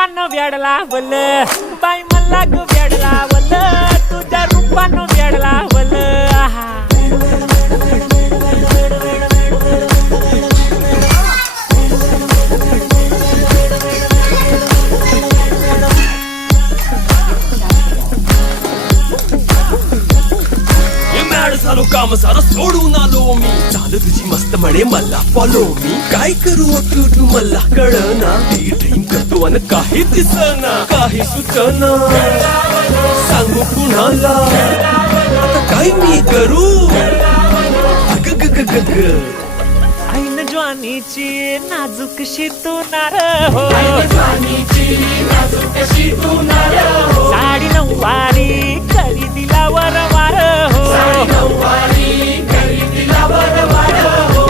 रूपानं वेड लावल बाई मला ग वेड लावल तुझ्या रूपानं वेड लावल झालो काम सारं सोडून आलो मी चाल तुझी मस्त म्हणे मला फॉलो मी काय करू तू मला कळना ती ड्रीम करतो आणि काही दिसना काही सुचना सांगू कुणाला आता काय मी करू ऐन ज्वानीची नाजूकशी तू नार हो साडी नऊवारी करी दिला वरवार हो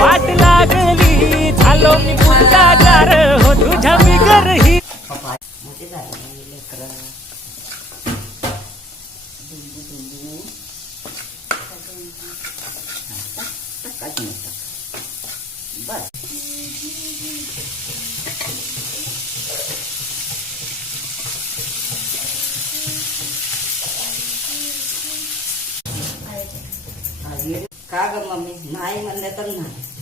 वाट लागली झालो मी गुंडागार हो तुझ्या बिगर ही का ग मम्मी नाही म्हणले तर नाही